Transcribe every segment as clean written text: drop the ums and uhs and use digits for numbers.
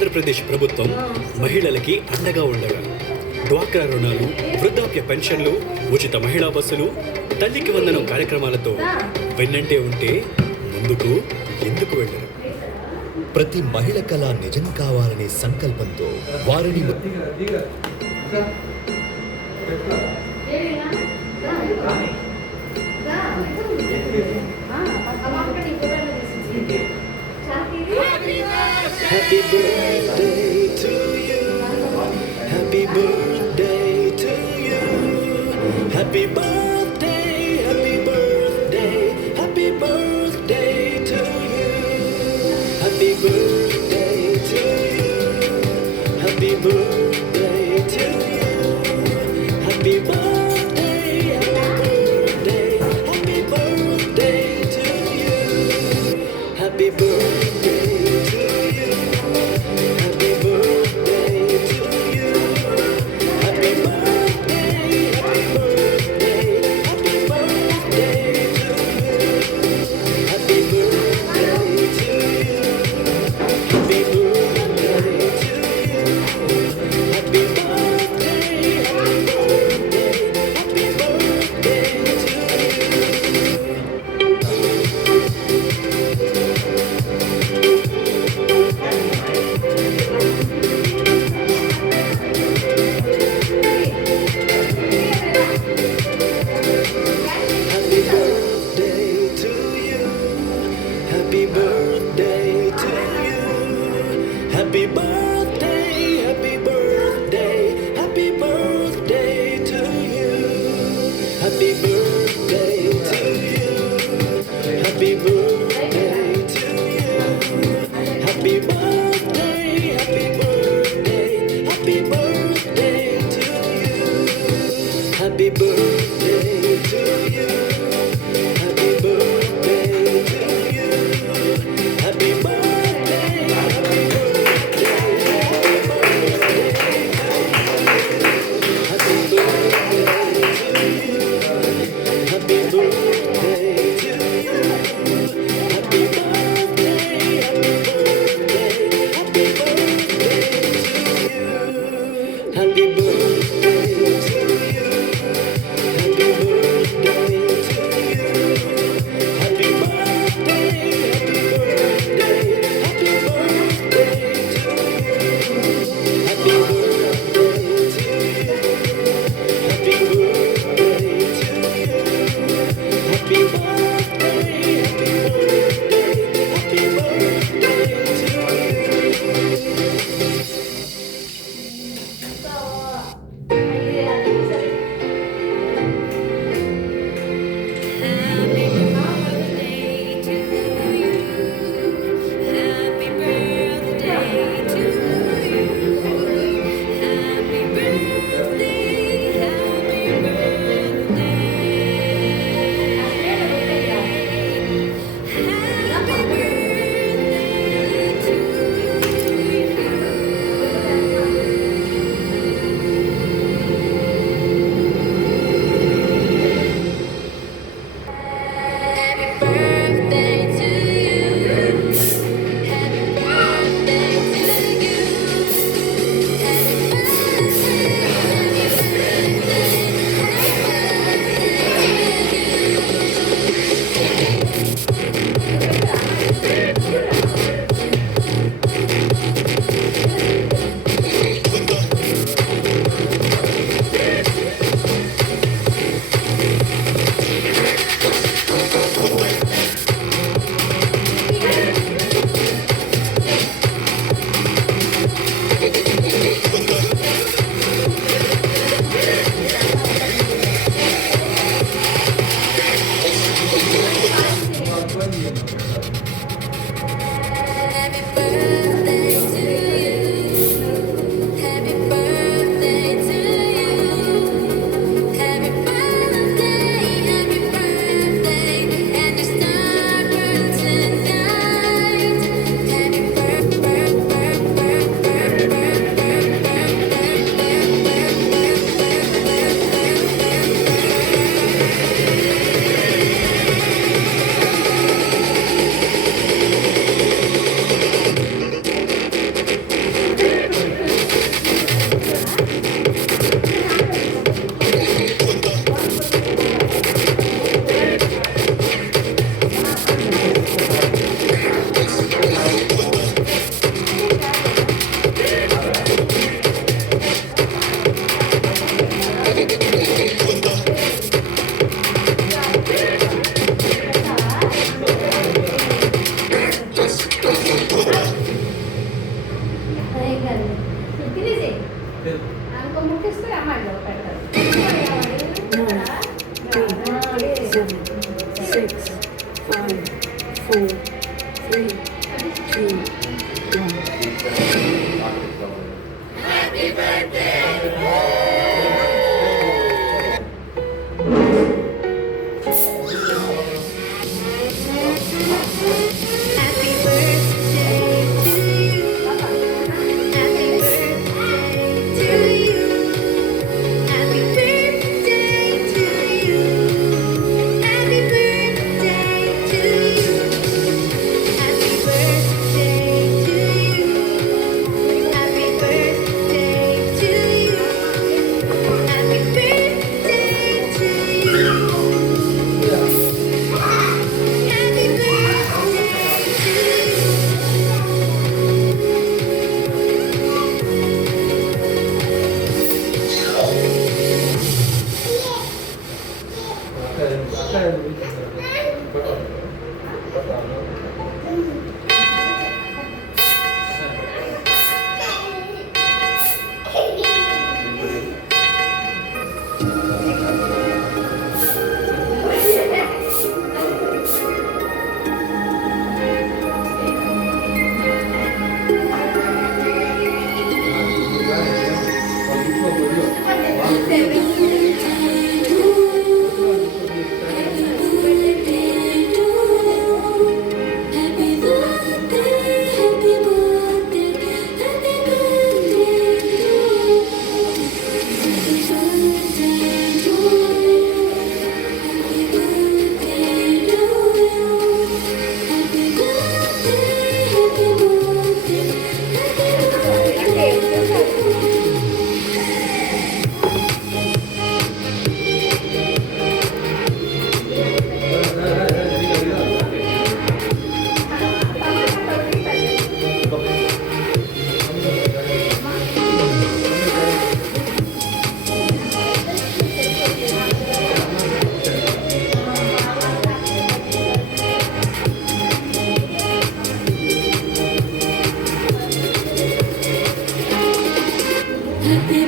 ఆంధ్రప్రదేశ్ ప్రభుత్వం మహిళలకి అండగా ఉండగా డ్వాక్రా రుణాలు, వృద్ధాప్య పెన్షన్లు, ఉచిత మహిళా బస్సులు, తల్లికి వందనం కార్యక్రమాలతో వెన్నంటే ఉంటే ముందుకు ఎందుకు వెళ్ళరు? ప్రతి మహిళ కళ నిజం కావాలనే సంకల్పంతో వారిని Happy birthday to you. Happy birthday to you. Happy birthday, happy birthday, happy birthday to you. Happy birthday to you. Happy birthday to you. Happy birthday, happy birthday, happy birthday to you. Happy birthday. Happy birthday to you. Happy birthday, happy birthday, happy birthday to you. Happy birthday to you. Happy birthday to you. Happy birthday, happy birthday, happy birthday to you. Happy birthday to you. Happy birthday to you. Happy birthday, happy birthday, అనుకో ముట్టిస్తే అమ్మాయిలో పెడతారు 9, 8, 7, 6, 5, 4, 3, 2, 1. Happy birthday to you. Happy birthday to you. Happy birthday to you. Happy birthday to you. Happy birthday to you. Happy birthday to you. Happy birthday to you. Happy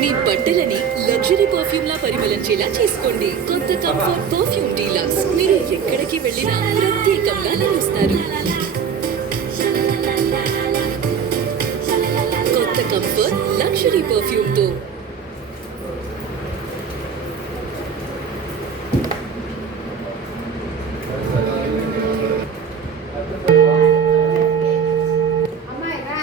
మీ బట్టలని luxury perfume లా పరిమళించేలా చేసుకోండి. కొత్త comfort perfume deluxe మీరు ఎక్కడికి వెళ్ళినా ప్రత్యేకంగా నిలుస్తారు. కొత్త కంఫర్ట్ లగ్జరీ పర్ఫ్యూమ్ తో అమ్మాయి రా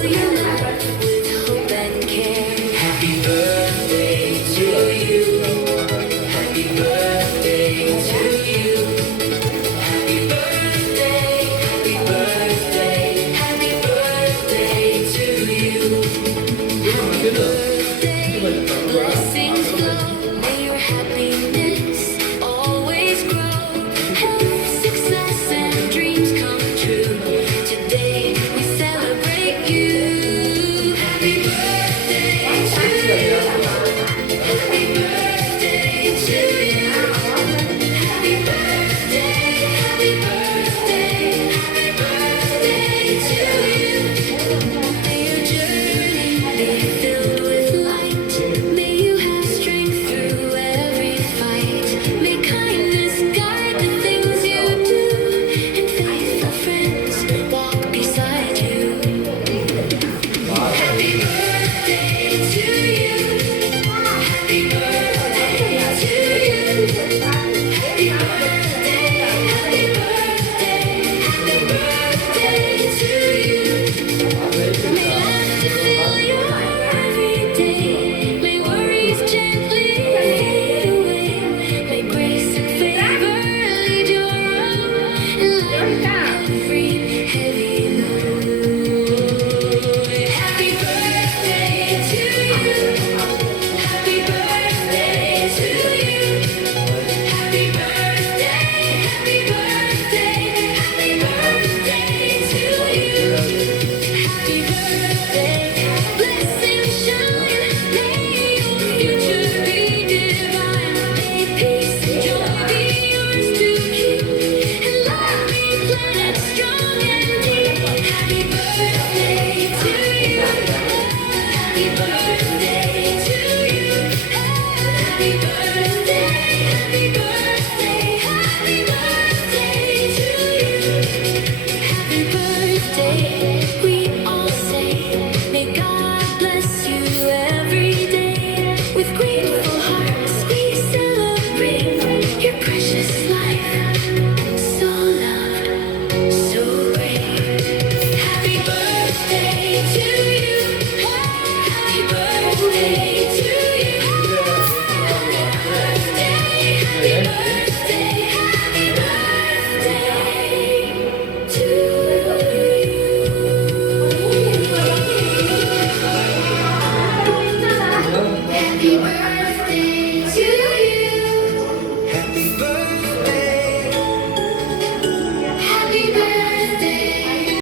fill your life with hope and care. Happy birthday to you. Happy birthday to you. Happy birthday, happy birthday, happy birthday to you. Happy birthday, blessings flow. May your happiness always grow. Health, success, and dreams come true. Today we celebrate you. Happy birthday to you. Happy birthday to you. Happy birthday, happy birthday, happy birthday to you. May your journey be filled with light. May you have strength through every fight. May kindness guide the things you do, and faithful friends walk beside you. Happy birthday to you. Happy birthday to you. Happy birthday, happy birthday, happy birthday to you. May laughter fill your every day. May worries gently fade away. May grace and favor lead your road, and lighten every heavy load. Happy birthday to you. Happy birthday to you. Happy birthday, happy birthday, happy birthday to you. Happy birthday, blessings shine. May your future be divine. May peace and joy be yours to keep, and love be planted strong and deep. Happy birthday to you. Happy birthday